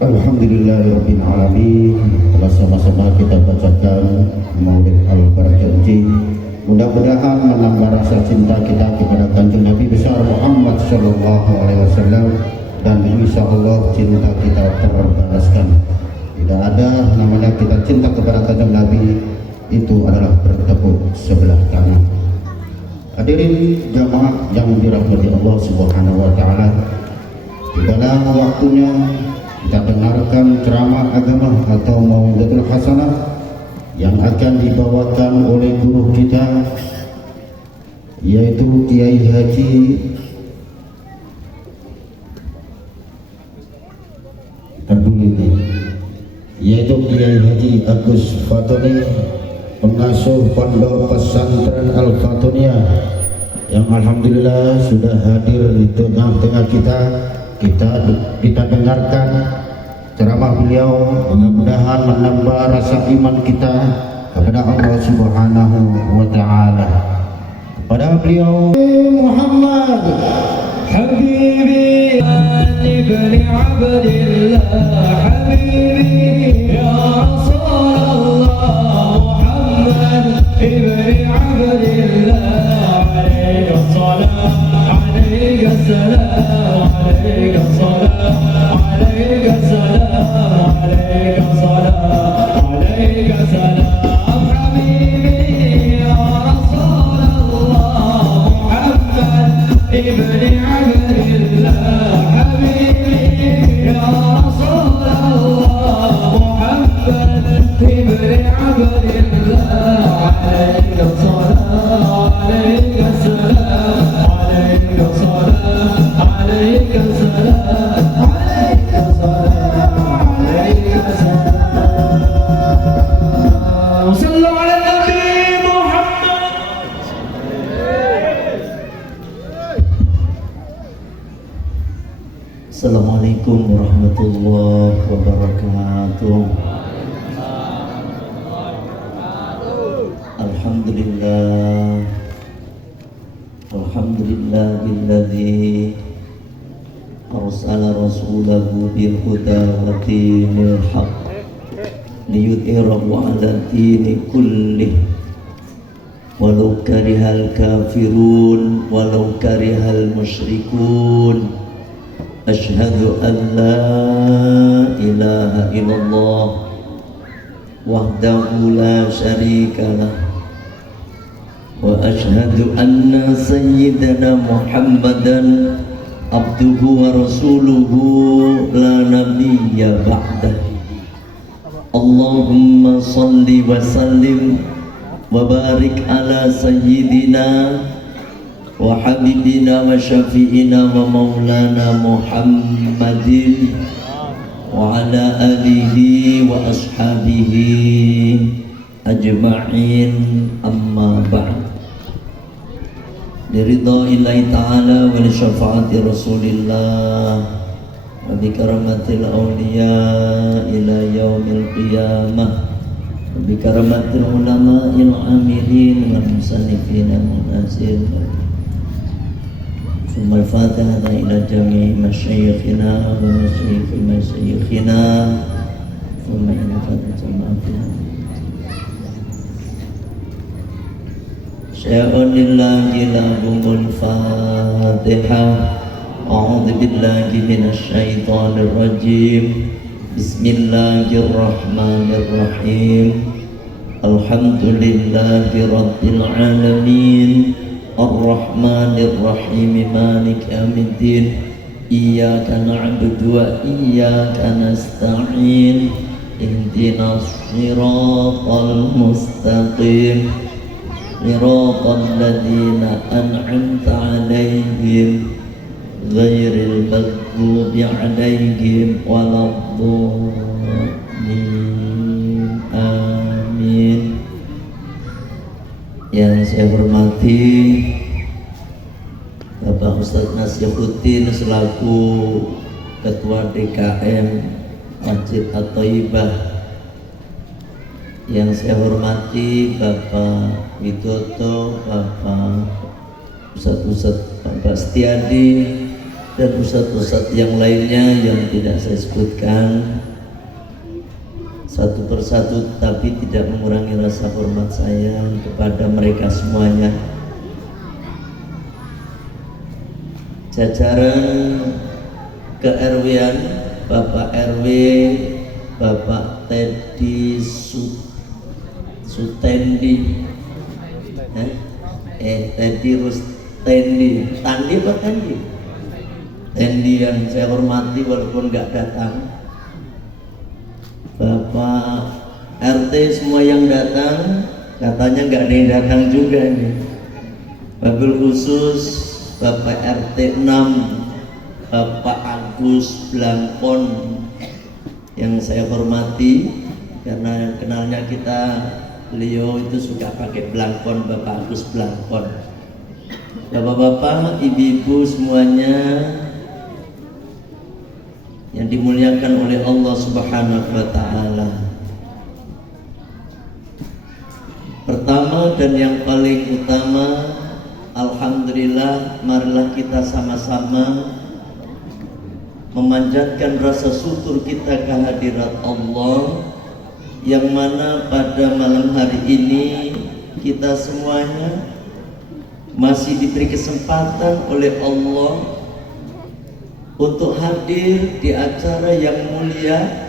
Alhamdulillahirabbil alamin. Telah sama-sama kita bacakan Maulid Al-Barakati. Mudah-mudahan menambah rasa cinta kita kepada Kanjeng Nabi besar Muhammad sallallahu alaihi wasallam, dan insya Allah cinta kita terbalaskan. Tidak ada namanya kita cinta kepada Kanjeng Nabi itu adalah bertepuk sebelah kanan. Hadirin jamaah yang dirahmati Allah Subhanahu wa taala, tidaklah waktunya kita dengarkan ceramah agama atau mau'izatul hasanah yang akan dibawakan oleh guru kita, yaitu Kiai Haji yaitu Kiai Haji Agus Fatoni, pengasuh Pondok Pesantren Al-Fatoniyah, yang alhamdulillah sudah hadir di tengah-tengah kita. Kita dengarkan ceramah beliau, mudah-mudahan menambah rasa iman kita kepada Allah Subhanahu wa taala. Kepada beliau Muhammad Habibi ibn Abdillah, Habibi ya Rasulullah, Muhammad ibn Abdillah, alaihi salam, alaihi salam, alaihi salam, alaihi salam, alaihi salam, alaihi salam. ابن عبد الله حبيبي يا رسول الله، محمد ابن عبد الله، عليك الصلاة عليك السلام عليك الصلاة عليك السلام عليك الصلاة عليك السلام. صلوا على النبي محمد. Assalamualaikum warahmatullahi wabarakatuh. Alhamdulillah, alhamdulillahilladzi arsala rasulahu bil huda wa dinil haqq liyudhhirahu 'ala dini kullih walau karihal kafirun walau karihal musyrikun. Asyhadu an la ilaha illallah wahdahu la syarika lah, wa asyhadu anna sayyidana Muhammadan abduhu wa rasuluhu la nabiyya ba'dah. Allahumma salli wa sallim wa barik ala sayyidina wa habibina wa syafi'ina wa maulana Muhammadin wa ala alihi wa ashabihi ajma'in, amma ba'd. Liridha'illahi ta'ala wa li syafa'ati rasulillah wa bi karamatil awliya ila yaumil qiyamah wa bi karamatil ulama'il amilin wal musannifin al-munazil. ثم الفاتحة إلى جميع مشايخنا ومشايخ مشايخنا ثم إلى فاتحة المعافية. شاء لله لهم الفاتحة. أعوذ بالله من الشيطان الرجيم. بسم الله الرحمن الرحيم. الحمد لله رب العالمين الرحمن الرحيم مالك يوم الدين إياك نعبد وإياك نستعين اهدنا الصراط المستقيم صراط الذين أنعمت عليهم غير المغضوب عليهم ولا الضالين. Amin. Yang saya hormati Bapak Ustadz Nasihuddin selaku Ketua DKM Masjid At-Thaibah, yang saya hormati Bapak Widodo, Bapak Ustadz Bapak Setiadi, dan ustadz-ustadz yang lainnya yang tidak saya sebutkan satu persatu, tapi tidak mengurangi rasa hormat saya kepada mereka semuanya. Jajaran ke-RW-an, Bapak RW, Bapak Teddy Sutendi, Teddy Rustendi, Tandi apa Tendi? Tendi yang saya hormati walaupun nggak datang. Bapak RT semua yang datang, katanya nggak ada yang datang juga nih. Wabil khusus Bapak RT 6, Bapak Agus Blangkon yang saya hormati, karena kenalnya kita beliau itu suka pakai blangkon, Bapak Agus Blangkon. Bapak-bapak, ibu-ibu semuanya yang dimuliakan oleh Allah Subhanahu wa Ta'ala. Pertama dan yang paling utama, alhamdulillah, marilah kita sama-sama memanjatkan rasa syukur kita kehadirat Allah, yang mana pada malam hari ini kita semuanya masih diberi kesempatan oleh Allah untuk hadir di acara yang mulia.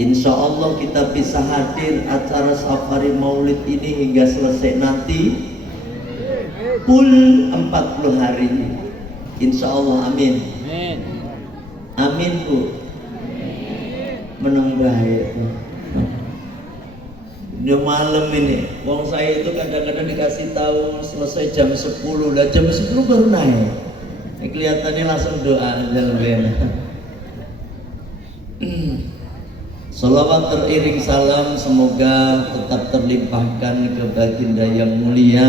Insya Allah kita bisa hadir acara safari maulid ini hingga selesai nanti full 40 hari. Insya Allah, amin. Amin Bu. Menang baik. Udah malam ini, wong saya itu kadang-kadang dikasih tahu selesai jam 10, lah jam 10 baru naik. Ini kelihatannya langsung doa aja lebih enak. Salawat teriring salam semoga tetap terlimpahkan ke baginda yang mulia,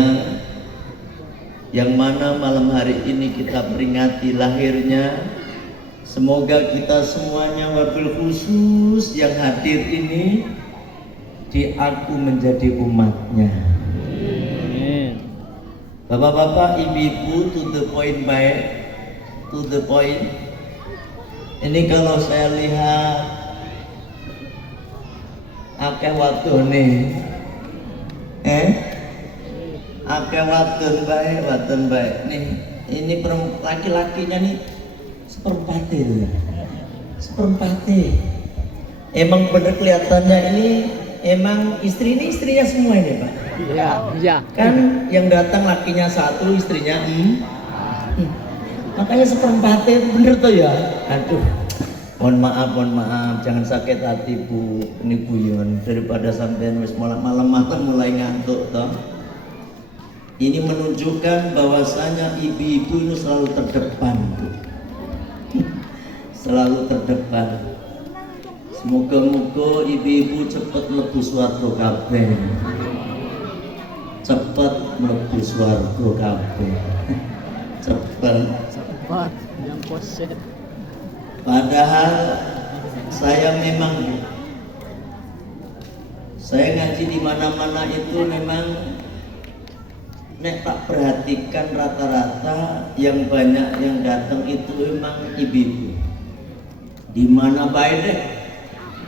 yang mana malam hari ini kita peringati lahirnya. Semoga kita semuanya wabil khusus yang hadir ini diaku menjadi umatnya. Bapak-bapak, ibu-ibu, to the point baik. To the point. Ini kalau saya lihat akeh wadone, akeh wadon baik. Nih, ini laki-lakinya nih seperempatnya. Emang bener kelihatannya ini emang ini istrinya semua ini Pak. Iya. Kan yang datang lakinya satu, istrinya makanya seperempatnya bener tuh ya. Aduh, mohon maaf, jangan sakit hati Bu. Ini guyon daripada sampean wis malam mulai ngantuk toh. Ini menunjukkan bahwasanya ibu-ibu itu selalu terdepan Bu. Selalu terdepan. Semoga-moga ibu-ibu cepat mlebu swarga kabeh. Cepat mlebu swarga kabeh. Cepat. Padahal saya ngaji di mana-mana itu memang nek tak perhatikan rata-rata yang banyak yang datang itu memang ibu-ibu. Di mana baik deh,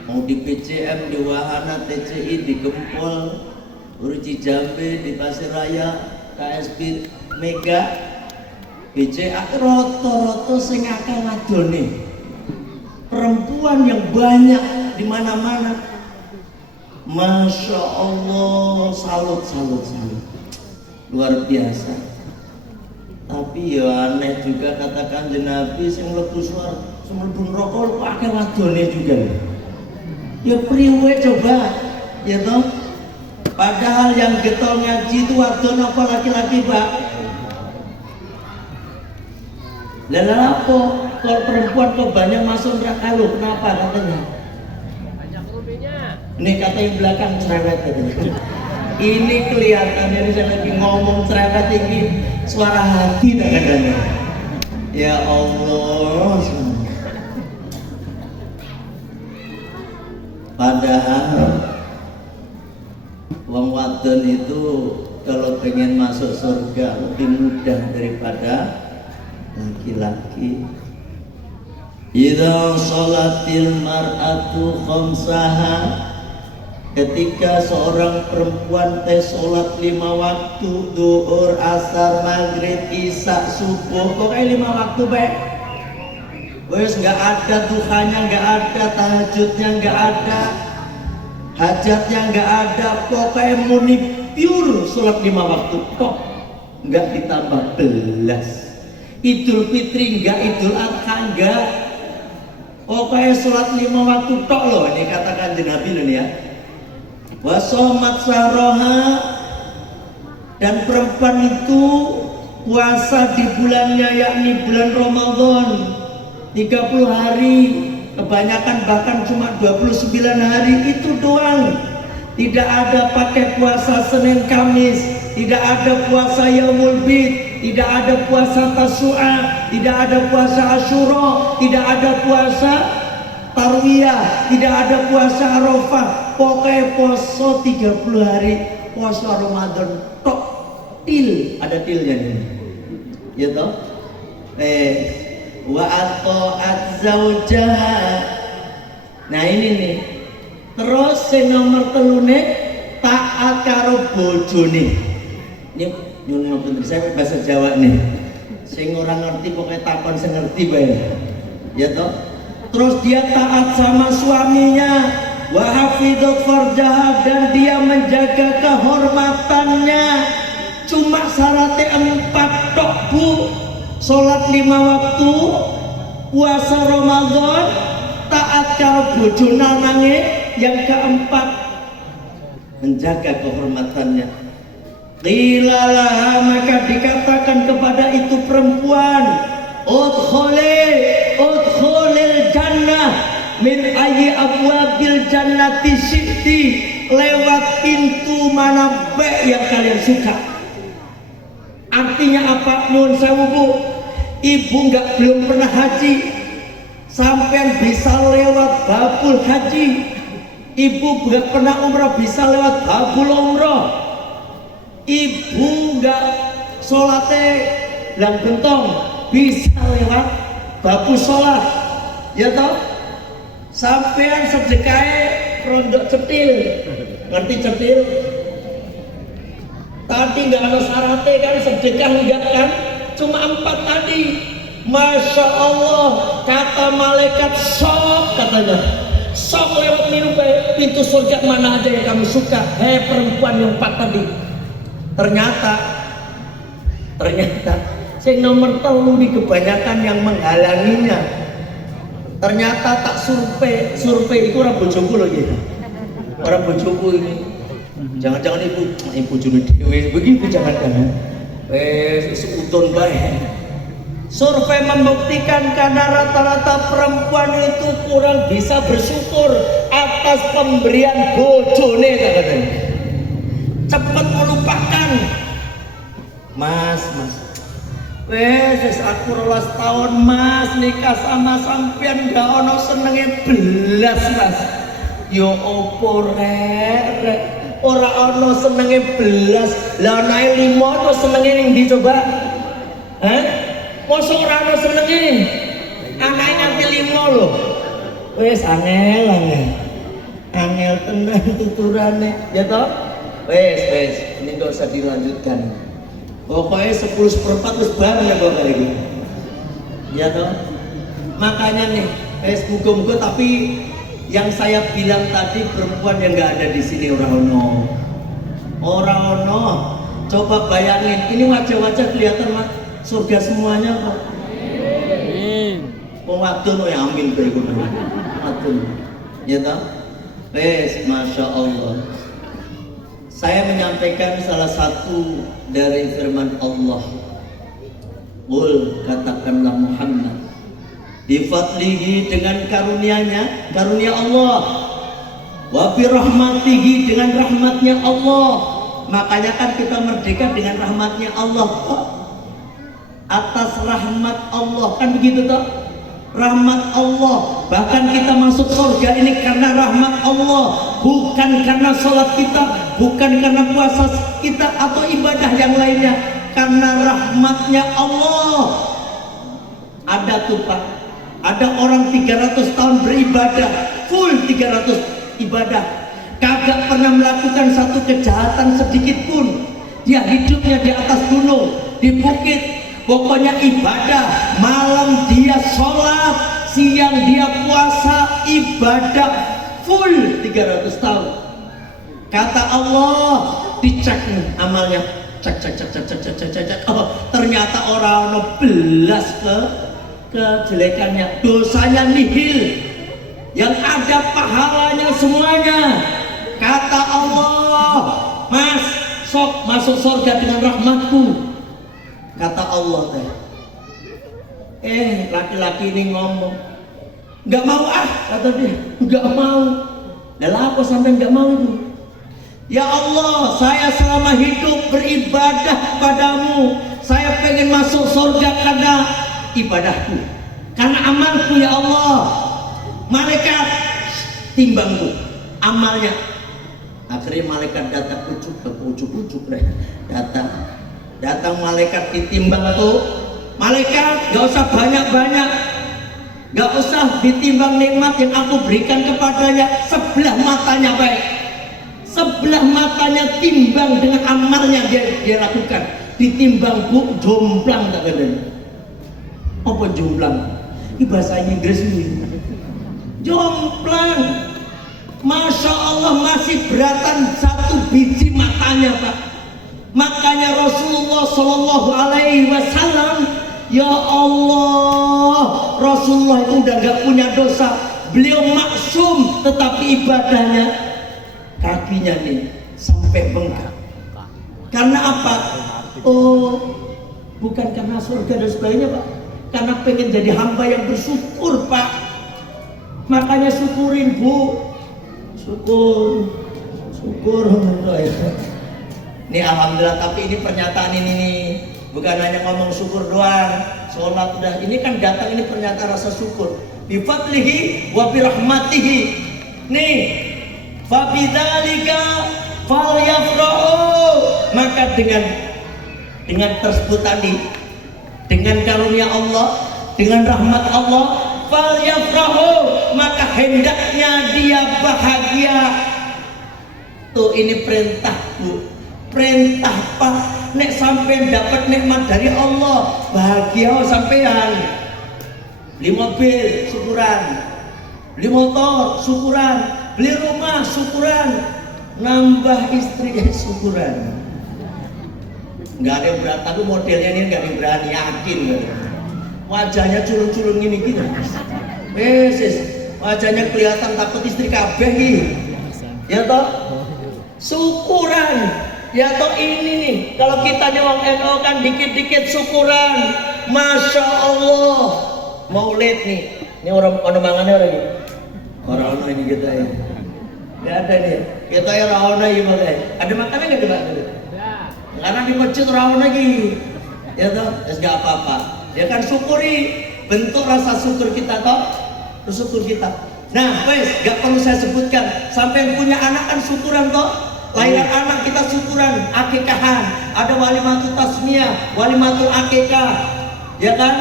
mau di PCM, di Wahana, TCI, di Gempol, Urji Jambe, di Pasir Raya, KSB, Mega, BCA, roto-roto sing akeh wadone. Perempuan yang banyak di mana-mana. Masya Allah, salut. Luar biasa. Tapi ya aneh juga katakan Nabi sing mlebu swarga, sing mlebu neraka akeh wadone juga. Ya priwe coba, ya toh? Padahal yang getol ngaji itu wadon apa laki-laki, Pak? Lalu apa? Kalau perempuan kok banyak masuk neraka lu, kenapa katanya? Banyak rubinya. Ini kata yang belakang cerewet katanya. Ini kelihatannya ini saya lagi ngomong cerewet ini suara hati kadang-kadang. Ya Allah. Padahal wong wadon itu kalau pengen masuk surga lebih mudah daripada laki-laki. Idza sholatil mar'atu khamsaha, ketika seorang perempuan sholat 5 waktu, duhur, asar, maghrib, isya, subuh, pokoknya 5 waktu baik. Wes nggak ada duhanya, nggak ada tahajudnya, nggak ada hajatnya, nggak ada, pokoknya murni pure sholat 5 waktu kok, nggak ditambah belas. Idul Fitri nggak, Idul Adha nggak, pokoknya sholat 5 waktu tok loh. Ini katakan Nabi loh ya. Wasomat saroha, dan perempuan itu puasa di bulannya, yakni bulan Ramadan 30 hari, kebanyakan bahkan cuma 29 hari itu doang. Tidak ada pakai puasa Senin Kamis, tidak ada puasa Yaumul Bid, tidak ada puasa Tasu'a, tidak ada puasa Asyura, tidak ada puasa Tarwiyah, tidak ada puasa Arafah. Pokoknya puasa 30 hari, puasa Ramadan tok. Til, ada tilnya nih. Ya toh? Wa ata'at zaujaha. Nah ini nih. Terus sing nomor 3 taat karo bojone. Ini nyun ngoten saya bahasa Jawa nih. Sing ora ngerti pokoknya takon sing ngerti bae. Ya toh? Terus dia taat sama suaminya, wa hafidhat farjaha, dan dia menjaga kehormatannya. Cuma syaratnya 4 tok bu, sholat 5 waktu, puasa Ramadan, taat karo bojo lanange. Yang keempat, menjaga kehormatannya. Qilalaha, maka dikatakan kepada itu perempuan, udkhulil jannah min ayyi abwabil jannati syi'ti, lewat pintu mana baik yang kalian suka. Artinya apa? Nyun sewu bu, ibu belum pernah haji, sampean bisa lewat babul haji. Ibu nggak pernah umrah, bisa lewat babul umrah. Ibu nggak sholatnya lang gentong, bisa lewat babu sholat. Ya toh? Sampean sedekahnya rondok cetil, ngerti cetil? Tadi nggak ada syaratnya kan, sedekah enggak kan? Cuma 4 tadi. Masya Allah, kata malaikat sok, katanya sok lewat pintu surga mana aja yang kami suka. Hei perempuan yang 4 tadi. Ternyata sing nomor 3 di kebanyakan yang menghalanginya. Ternyata tak survei itu orang bojoku loh gitu. Orang bojoku ini. Jangan-jangan ibu jodoh dewe begitu, jangan-jangan. Seutun baik. Survei membuktikan karena rata-rata perempuan itu kurang bisa bersyukur atas pemberian bojone, katanya. Cepat melupakan. Mas. Wes aku 12 tahun mas nikah sama sampean, gak ono senenge belas mas. Yo opo rek, ora ono senenge belas. Lah naik 5 ono senenge ning ndi coba? Mosok ora ono senenge. Anake nganti 5 lho. Wes angel tenan tuturane, ya toh? Wes, ini gak usah dilanjutkan. Pokoknya 10/4 wis bareng ya pokoknya gitu. Ya toh? Makanya nih, muga-muga, tapi yang saya bilang tadi perempuan yang nggak ada di sini orang ono. Coba bayangin, ini wajah-wajah kelihatan mah surga semuanya kok. Wadon yang amin bae ngono. Wadon. Ya toh? Masya Allah. Saya menyampaikan salah satu dari firman Allah. Qul, katakanlah Muhammad, bifadlihi, dengan karunia-Nya, karunia Allah, wa birahmatihi, dengan rahmatnya Allah. Makanya kan kita merdeka dengan rahmatnya Allah. Atas rahmat Allah, kan begitu toh? Rahmat Allah, bahkan kita masuk surga ini karena rahmat Allah, bukan karena sholat kita, bukan karena puasa kita atau ibadah yang lainnya, karena rahmatnya Allah. Ada tuh Pak, ada orang 300 tahun beribadah, full 300 ibadah, kagak pernah melakukan satu kejahatan sedikit pun. Dia hidupnya di atas gunung, di bukit, pokoknya ibadah. Malam dia sholat, siang dia puasa, ibadah full 300 tahun. Kata Allah, dicek nih amalnya, cek. Oh, ternyata orang belas kejelekannya, dosanya nihil, yang ada pahalanya semuanya. Kata Allah, Mas, sok masuk surga dengan rahmatku. Kata Allah teh. Laki-laki ini ngomong, nggak mau kata dia, nggak mau. Dan apa sampai nggak mau itu? Ya Allah, saya selama hidup beribadah padamu, saya pengen masuk surga karena ibadahku, karena amalku ya Allah. Malaikat timbangku amalnya. Akhirnya malaikat datang ujuk deh. Datang malaikat ditimbang tuh. Malaikat gak usah banyak-banyak, gak usah ditimbang nikmat yang aku berikan kepadanya. Sebelah matanya baik, sebelah matanya timbang dengan amalnya dia lakukan. Ditimbang bu, jomplang tak ada. Apa jomplang? Ini bahasa Inggris ini. Jomplang. Masya Allah, masih beratan 1 biji matanya Pak. Makanya Rasulullah Shallallahu Alaihi Wasallam, ya Allah, Rasulullah itu udah gak punya dosa. Beliau maksum, tetapi ibadahnya kakinya nih sampai bengkak. Karena apa? Oh, bukan karena surga dan sebagainya Pak, karena pengen jadi hamba yang bersyukur Pak. Makanya syukurin Bu, syukur. Ini alhamdulillah, tapi ini pernyataan ini nih, bukan hanya ngomong syukur doang, sholat udah. Ini kan datang ini pernyataan rasa syukur. Bifadlihi wa birahmatihi. Nih, fabidzalika falyafrahu. Maka dengan tersebut tadi, dengan karunia Allah, dengan rahmat Allah, falyafrahu, maka hendaknya dia bahagia. Tuh ini perintah Bu, perintah Pak. Nek sampai dapat nikmat dari Allah, bahagia sampean. Beli mobil syukuran, beli motor syukuran, beli rumah syukuran, nambah istri syukuran. Nggak ada yang berani, tapi modelnya ini nggak ada yang berani, yakin. Wajahnya culun-culun gini gitu. Wajahnya kelihatan takut istri kabeh gitu. Ya toh? Syukuran. Ya toh ini nih, kalau kita nih wong NU kan dikit-dikit syukuran. Masya Allah. Maulid nih. Ini orang mangannya orang ini. Orang ini kita ya. Nggak ada nih. Kita ya orang ya makanya. Ada makanan nggak Pak? Karena di masjid orang lagi. Ya toh, nggak apa-apa. Ya kan syukuri, bentuk rasa syukur kita toh, bersyukur kita. Nah, wes, gak perlu saya sebutkan. Sampai yang punya anak kan syukuran toh. Lahiran anak kita syukuran, akikahan. Ada walimatul tasmiyah, walimatul akikah, ya kan?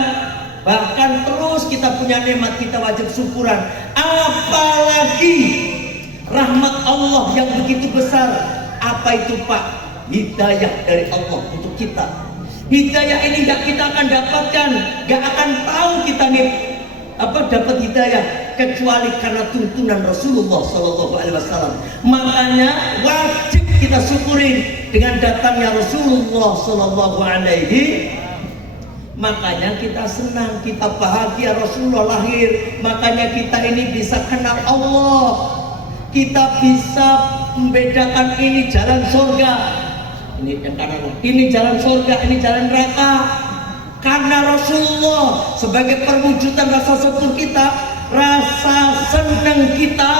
Bahkan terus kita punya nikmat, kita wajib syukuran. Apalagi rahmat Allah yang begitu besar. Apa itu Pak? Hidayah dari Allah untuk kita. Hidayah ini gak kita akan dapatkan, gak akan tahu kita nih dapat hidayah kecuali karena tuntunan Rasulullah SAW. Makanya wajib kita syukurin dengan datangnya Rasulullah SAW. Makanya kita senang, kita bahagia Rasulullah lahir. Makanya kita ini bisa kenal Allah. Kita bisa membedakan ini jalan surga, ini yang kanan, ini jalan surga, ini jalan neraka. Karena Rasulullah sebagai perwujudan rasa syukur kita, rasa senang kita,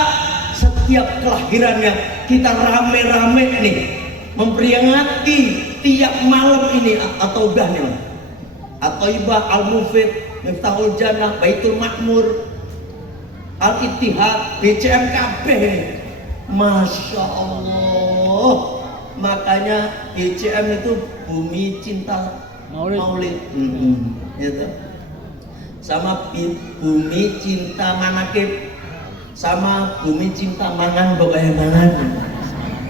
setiap kelahirannya kita rame-rame nih memperingati tiap malam ini atau ubahnya atau ibah Al-Mufid, Miftahul Jannah, Baitul Makmur, Al-Ittihad, BCMKB. Masya Allah. Makanya BCM itu bumi cinta Maulid. Gitu. sama bumi cinta manakib, sama bumi cinta mangan pokoknya mangan.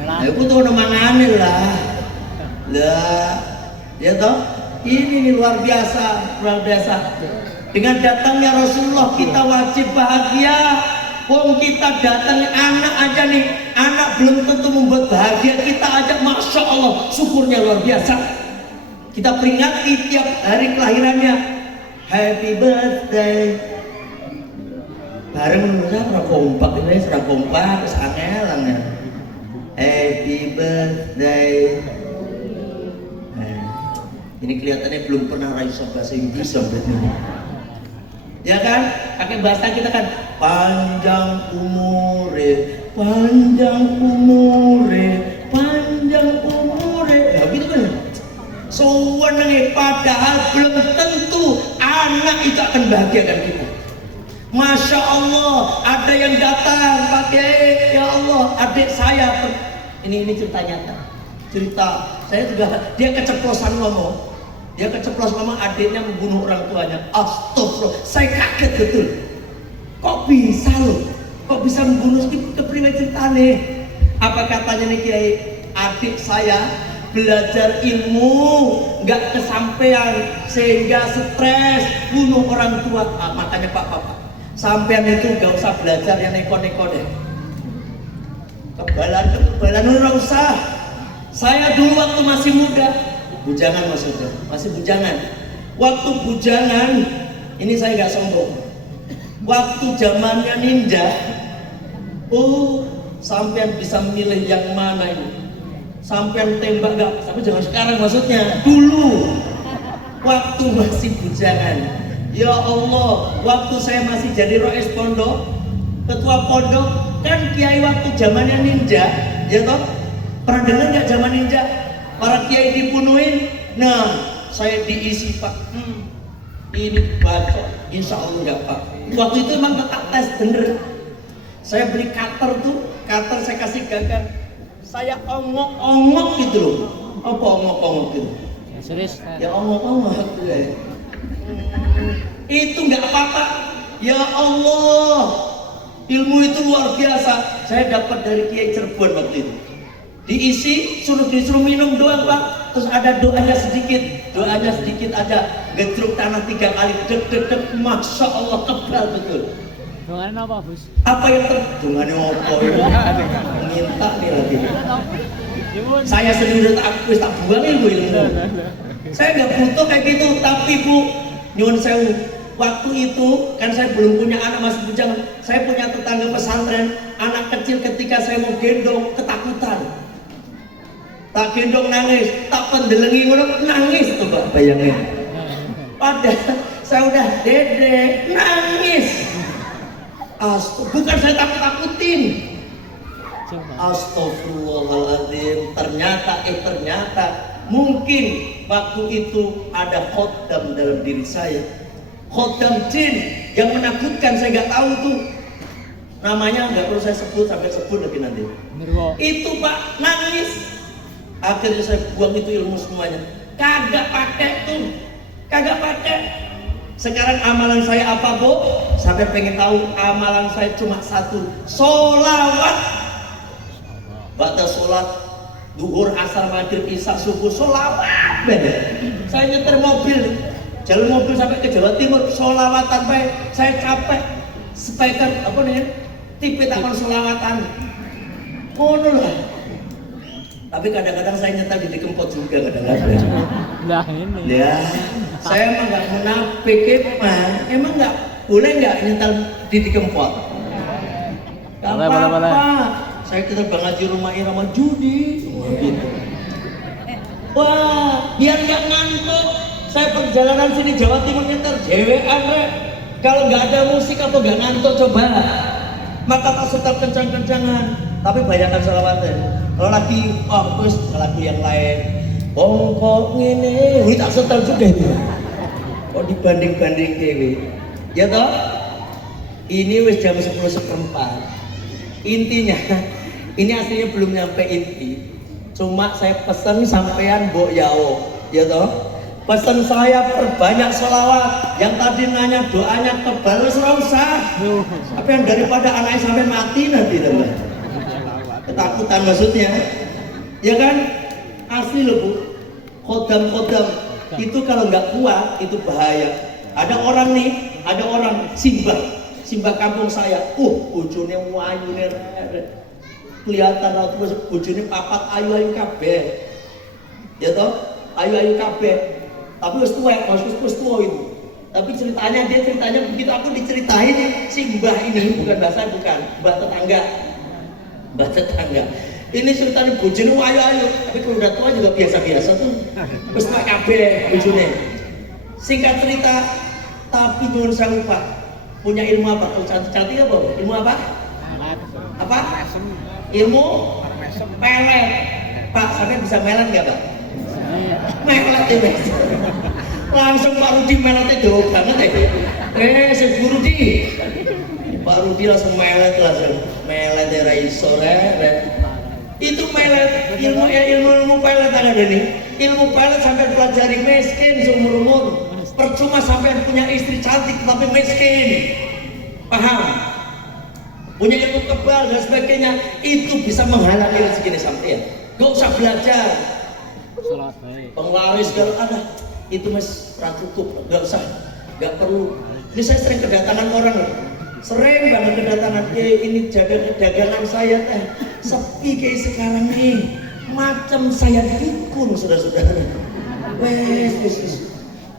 Nah, itu tuh manganin lah. Ya toh, ini luar biasa, luar biasa. Dengan datangnya Rasulullah kita wajib bahagia. Wong kita datang anak aja nih, anak belum tentu membuat bahagia, kita ajak, masya Allah, syukurnya luar biasa. Kita peringati tiap hari kelahirannya, happy birthday. Bareng serah kompak ini, serah kompak, sangelan ya. Happy birthday. Ini kelihatannya belum pernah raiso bahasa Inggris sampai ini. Ya kan? Pakai bahasa kita kan panjang umure, panjang umure, panjang umure. Ya gitu kan. Sewenenge padahal belum tentu anak itu akan bahagiakan kita. Masya Allah, ada yang datang pakai, ya Allah, adik saya. Ini cerita nyata. Cerita saya juga, dia keceplosan ngomong. Dia keceplosan ngomong, adiknya membunuh orang tuanya. Astagfirullah, saya kaget betul. Kok bisa loh? Kok bisa membunuh? Kepriwe ceritanya? Apa katanya nih Kiai? Adik saya belajar ilmu nggak kesampaian sehingga stres bunuh orang tua. Makanya Pak, sampean itu nggak usah belajar yang neko-neko deh. Kebalan nggak usah. Saya dulu waktu masih muda, bujangan maksudnya, masih bujangan. Waktu bujangan, ini saya nggak sombong. Waktu zamannya ninja, sampean bisa milih yang mana ini. Sampean tembak nggak? Tapi jangan sekarang maksudnya. Dulu, waktu masih bujangan. Ya Allah, waktu saya masih jadi rois pondok, ketua pondok, kan kiai waktu zamannya ninja, ya toh? Pernah dengar nggak zaman ninja? Para kiai dibunuhin. Nah, saya diisi Pak. Ini baca, insya Allah ya Pak. Waktu itu emang tak tes bener. Saya beli cutter tuh, cutter saya kasih gagang. Saya ongok-ongok gitu loh. Apa ongok-ongok gitu? Ya, serius. Ya ongok-ongok gitu ya. Itu nggak apa-apa. Ya Allah, ilmu itu luar biasa. Saya dapat dari Kiai Cirebon waktu itu. Diisi, disuruh minum doang Pak. Terus ada doanya sedikit aja. Gedruk tanah 3 kali, dek, masya Allah tebal betul. Dongannya apa Bos? Apa yang dongannya apa itu? Minta nih lagi. Saya sendiri tak buang ilmu. Saya nggak butuh kayak gitu, tapi Bu, nyuwun sewu. Waktu itu kan saya belum punya anak, masih bujang. Saya punya tetangga pesantren, anak kecil ketika saya mau gendong ketakutan. Tak gendong nangis, tak pendelengi nangis tuh Pak, bayangin. Padahal saya udah dede, nangis. Bukan saya takut-takutin. Astagfirullahaladzim. Ternyata mungkin waktu itu ada khotam dalam diri saya. Khotam jin yang menakutkan, saya nggak tahu tuh. Namanya nggak perlu saya sebut, sampai sebut lagi nanti. Itu Pak, nangis. Akhirnya saya buang itu ilmu semuanya. Kagak pakai. Sekarang amalan saya apa Bu? Sampai pengen tahu, amalan saya cuma satu, sholawat. Baca sholat duhur, asar, maghrib, isya, subuh, sholawat. Saya nyetir mobil, jalan mobil sampai ke Jawa Timur, sholawatan sampai saya capek. Speaker apa nih? Tipe takon sholawatan. Ngono lah. Tapi kadang-kadang saya nyetel di kempot juga kadang-kadang. Nah ini. Ya, saya emang nggak munafik emang nggak boleh nggak nyetel di kempot. Gak apa-apa. Saya kita ngaji rumah irama judi, gitu. Wah, biar nggak ngantuk. Saya perjalanan sini Jawa Timur nyetel jewean rek. Kalau nggak ada musik apa nggak ngantuk coba. Maka tak setel kencang-kencangan. Tapi bayangkan selawatnya. Kalau lagi, terus lagu yang lain, kok ngene, tak setel juga itu. Kok dibanding-banding dewe, ya toh? Ini wis jam 10:04. Intinya, ini aslinya belum nyampe inti. Cuma saya pesen sampean mbok yao, ya toh? Pesan saya perbanyak sholawat. Yang tadi nanya doanya tebal wis ora usah. Tapi yang daripada anaknya sampai mati nanti teman. Ketakutan maksudnya. Ya kan? Asli loh Bu. Kodam-kodam itu kalau nggak kuat itu bahaya. Ada orang simbah kampung saya. Bojone wayu nih. Kelihatan terus bojone papat ayu-ayu kabeh. Ya toh? Ayu-ayu kabeh. Tapi wis tua itu. Tapi ceritanya begitu aku diceritain si mbah ini bukan mbah tetangga. Ini ceritanya bojone ayu-ayu, tapi kalau udah tua juga biasa-biasa tuh. Wis tak kabeh bojone. Singkat cerita, tapi nyuwun sewu Pak, punya ilmu apa? Kalau cantik apa? Ilmu apa? Apa? Ilmu pelet. Pak, sampai bisa melet nggak Pak? Melet ya Mas. Langsung Pak Rudi meletnya jauh banget ya. Si Bu Rudi. Pak Rudi langsung melet ya iso itu melet ilmu pelet ada nih. Ilmu pelet sampai pelajari miskin seumur umur. Percuma sampai punya istri cantik tapi miskin. Paham? Punya ilmu kebal dan sebagainya, itu bisa menghalangi rezeki sampean. Gak usah belajar. Penglaris segala ada. Itu Mas cukup, nggak usah, nggak perlu. Ini saya sering kedatangan orang, sering banget kedatangan. Ini dagangan saya sepi kayak sekarang nih, macam saya dukun saudara-saudara. Wes,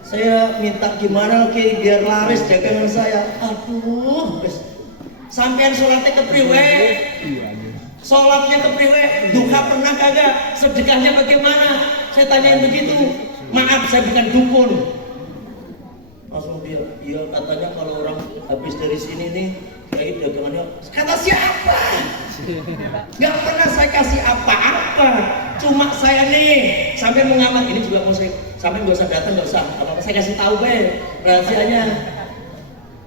saya minta gimana kayak biar laris dagangan saya. Aduh, sampean sholatnya kepriwe? Sholatnya kepriwe? Duha pernah kagak? Sedekahnya bagaimana? Saya tanyain begitu. Maaf, saya bukan dukun. Langsung dia, iya katanya kalau orang habis dari sini nih, kayak dagangannya. Kata siapa? Gak pernah saya kasih apa-apa. Cuma saya nih sampai mengamat. Ini juga mau saya, sampai nggak usah datang, nggak usah. Apa-apa saya kasih tahu rahasianya.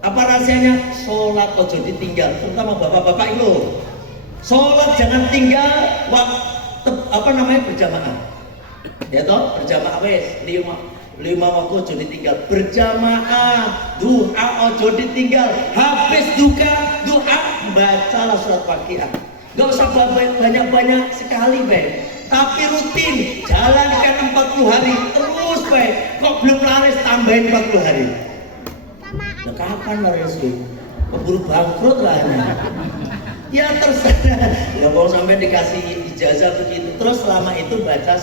Apa rahasianya? Sholat ojo ditinggal, terutama bapak-bapak itu. Sholat jangan tinggal, berjamaah. Ya toh, berjamaah wes 5 waktu ojo ditinggal, berjamaah, duha ojo ditinggal, habis doa bacalah surat Waqiah. Gak usah banyak-banyak sekali tapi rutin, jalankan 40 hari terus kok belum laris tambahin 40 hari. Nah kapan laris keburu bangkrut lah ini. Ya terserah, ya mau sampai dikasih ijazah begitu. Terus selama itu baca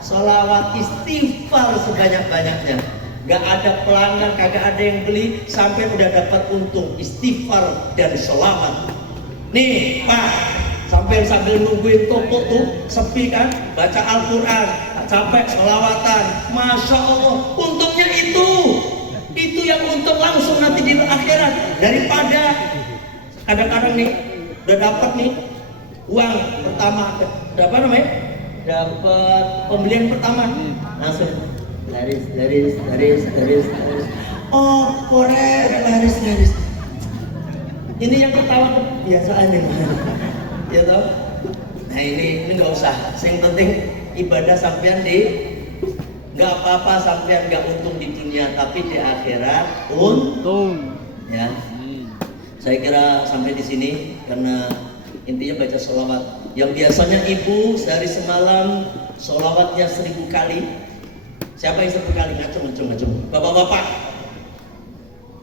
sholawat istighfar sebanyak-banyaknya. Gak ada pelanggan, kagak ada yang beli, sampai udah dapat untung istighfar dan sholawat. Nih Pak, sambil nungguin toko tuh sepi kan, baca Al-Quran, capek sholawatan, Masya Allah, untungnya itu yang untung langsung nanti di akhirat daripada kadang-kadang nih udah dapat nih uang pertama, dapat pembelian pertama langsung laris oh korek laris ini yang ketawa kebiasaan nih ya toh. Nah ini nggak usah, yang penting ibadah sampean nggak apa-apa sampean nggak untung di dunia, tapi di akhirat untung ya. Saya kira sampai di sini karena intinya baca sholawat. Yang biasanya ibu dari semalam sholawatnya 1000 kali. Siapa yang 1000 kali? Ngacung. Bapak-bapak,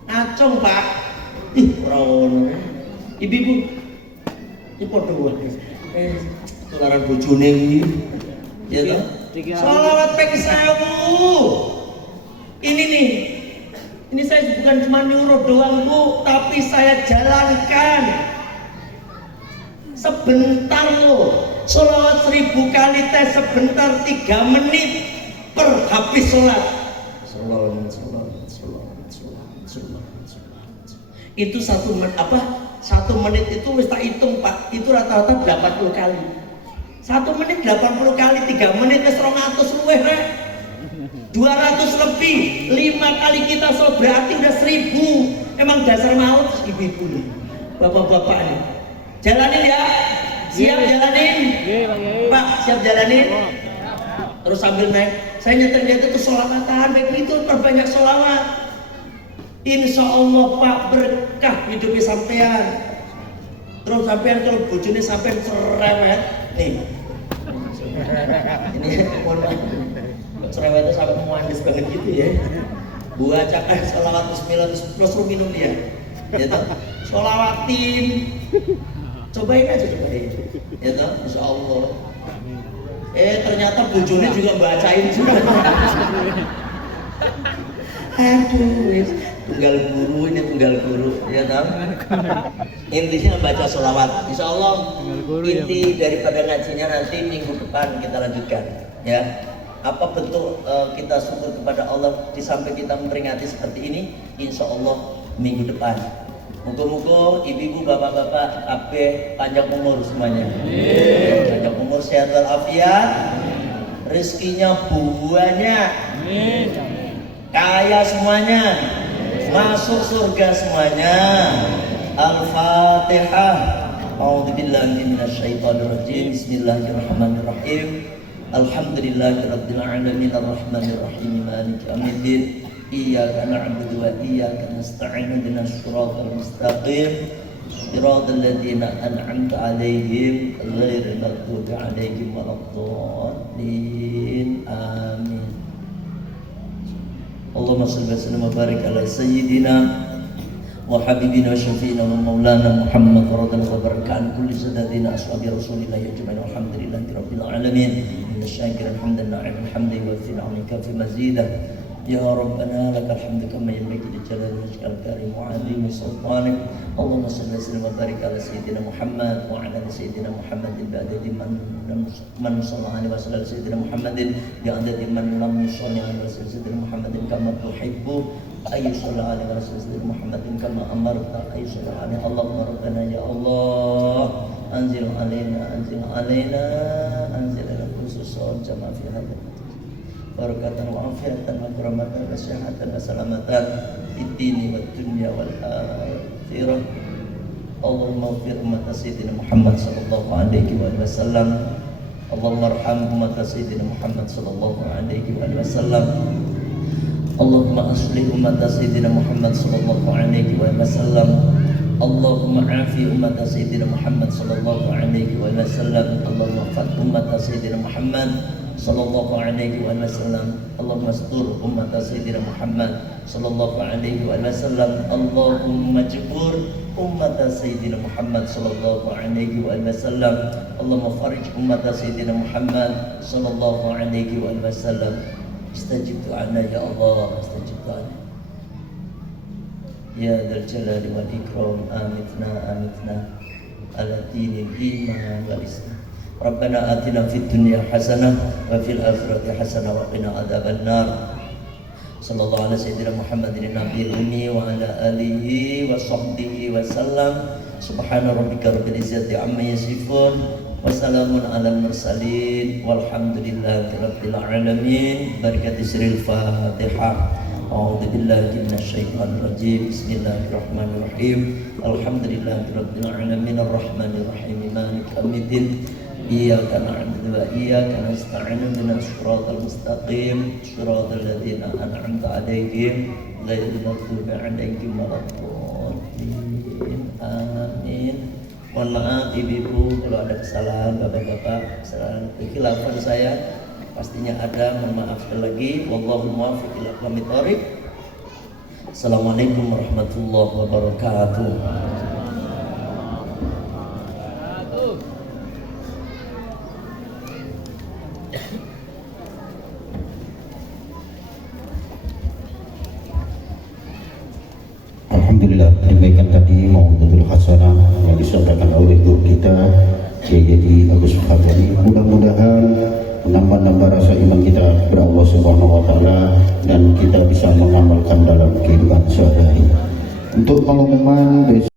ngacung Pak. Orang ibu-ibu, ini podo tularan bojone iki. Ya toh? Sholawat ping 1000. Ini nih. Ini saya bukan cuma nyuruh doang Bu, tapi saya jalankan. Sebentar loh, sholawat 1000 kali sebentar 3 menit per habis sholat. Itu 1 menit itu wis tak hitung Pak, itu rata-rata 80 kali. 1 menit 80 kali, 3 menit wis 200 luwih 200 lebih, 5 kali kita sholat berarti udah 1000. Emang dasar maut ibu-ibu nih, bapak-bapak nih. Jalanin ya, siap jalanin. Pak siap jalanin. Terus sambil naik saya nyetir dia itu sholawatan, begitu perbanyak sholawat. Insya Allah Pak berkah hidupnya sampean. Terus sampean kalau bojone sampean cerewet nih. Ini mohon maaf. Cerewetnya sampai muandis banget gitu ya. Bacakan sholawat bismillah terus lu minum dia. Ya toh. Sholawatin. Cobain aja cobain. Ya toh, insya Allah. Ternyata bojone juga bacain juga. Aduh, tunggal guru ya toh. Intinya baca sholawat. Insya Allah inti daripada ngajinya nanti minggu depan kita lanjutkan ya. Apa bentuk kita syukur kepada Allah di samping kita memperingati seperti ini, insya Allah minggu depan. Muka-muka ibu-ibu, bapak-bapak, kabeh panjang umur semuanya. Panjang umur, sehat walafiat, rezekinya banyak, kaya semuanya, masuk surga semuanya. Al-Fatihah. A'udzubillahi minasyaitonirrajim. Bismillahirrahmanirrahim. Alhamdulillahirabbil alamin arrahmanir rahim maliki yaumiddin. Iyyaka na'budu wa iyyaka nasta'in ihdinas siratal mustaqim siratal ladzina an'amta 'alaihim ghairil maghdubi 'alaihim waladdallin. Amin. Allahumma shalli wa sallim wa barik ala sayyidina wa habibina wa syafi'ina wa maulana Muhammad radhiyallahu barakatuh kulli sadatina ashabi rasulillah ajma'in walhamdulillahi rabbil alamin innasyakira hamdan na'im hamdan wa fi ni'amika fi mazidah ya rabbana lakal hamdu kama yanbaghi li jalali wajhikal karim wa 'azimi sultanik. Allahumma shalli wa sallim wa barik ala sayyidina Muhammad wa ala sayyidina Muhammadin ba'dadi man sallallahu alaihi wasallam sayyidina Muhammadin ba'dadi man lam yusalli alaihi wasallam sayyidina Muhammadin kama tuhibbu ayyusalla alaihi wasallam sayyidina Muhammadin kama amarta ayyusalla alaihi. Allahumma rabbana ya Allah anzil alaina khususan jama'a fi hadha barakatan wa afiatan wa karamatan wa syahatan wa salamatan fid-dini wad dunya wal akhirah. Allahumma ighfir ummat sayyidina Muhammad sallallahu alaihi wasallam. Allahumma arham ummat sayyidina Muhammad sallallahu alaihi wasallam. Allahumma aslih ummat sayyidina Muhammad sallallahu alaihi wasallam. Allahumma afi ummat sayyidina Muhammad sallallahu alaihi wasallam. Allahumma fat ummat sayyidina Muhammad sallallahu alaihi wasallam. Allahumma astur ummat sayyidina Muhammad sallallahu alaihi wasallam. Allahumma jbur ummat sayyidina Muhammad sallallahu alaihi wasallam. Allahumma farij ummat sayyidina Muhammad sallallahu alaihi wasallam. Istajib do'ana ya Allah, istajib do'ana ya dzal jalali wal ikram. Amitna ala dinil iman wal islam. Rabbana atina fid dunya hasanah wa fil akhirati hasanah wa qina adzaban nar. Sallallahu ala sayyidina Muhammadin nabiyil ummi wa ala alihi wa sahbihi wa sallam. Subhana rabbika rabbil izzati amma yasifun wa salamun alal mursalin walhamdulillahi rabbil alamin. Barakati siril Fatihah. A'udzu billahi minasyaitonir rajim. Bismillahirrahmanirrahim. Alhamdulillahi rabbil alamin arrahmanir rahim maliki yaumiddin. Iyyaka na'budu wa iyyaka nasta'in ihdinas siratal mustaqim siratal ladzina an'amta 'alaihim ghairil maghdubi 'alaihim waladdallin. Amin. Mohon maaf ibu-ibu kalau ada kesalahan, bapak-bapak, kesalahan kekhilafan saya pastinya ada. Mohon maaf sekali lagi. Wallahu muwaffiq ila aqwamit thoriq. Assalamualaikum warahmatullahi wabarakatuh. Alhamdulillah, demikian tadi mau'udul hasanah yang disampaikan oleh guru kita Kiai Agus Fahdani. Mudah-mudahan menambah rasa iman kita kepada Allah Subhanahu wa taala dan kita bisa mengamalkan dalam kehidupan sehari-hari. Untuk pengumuman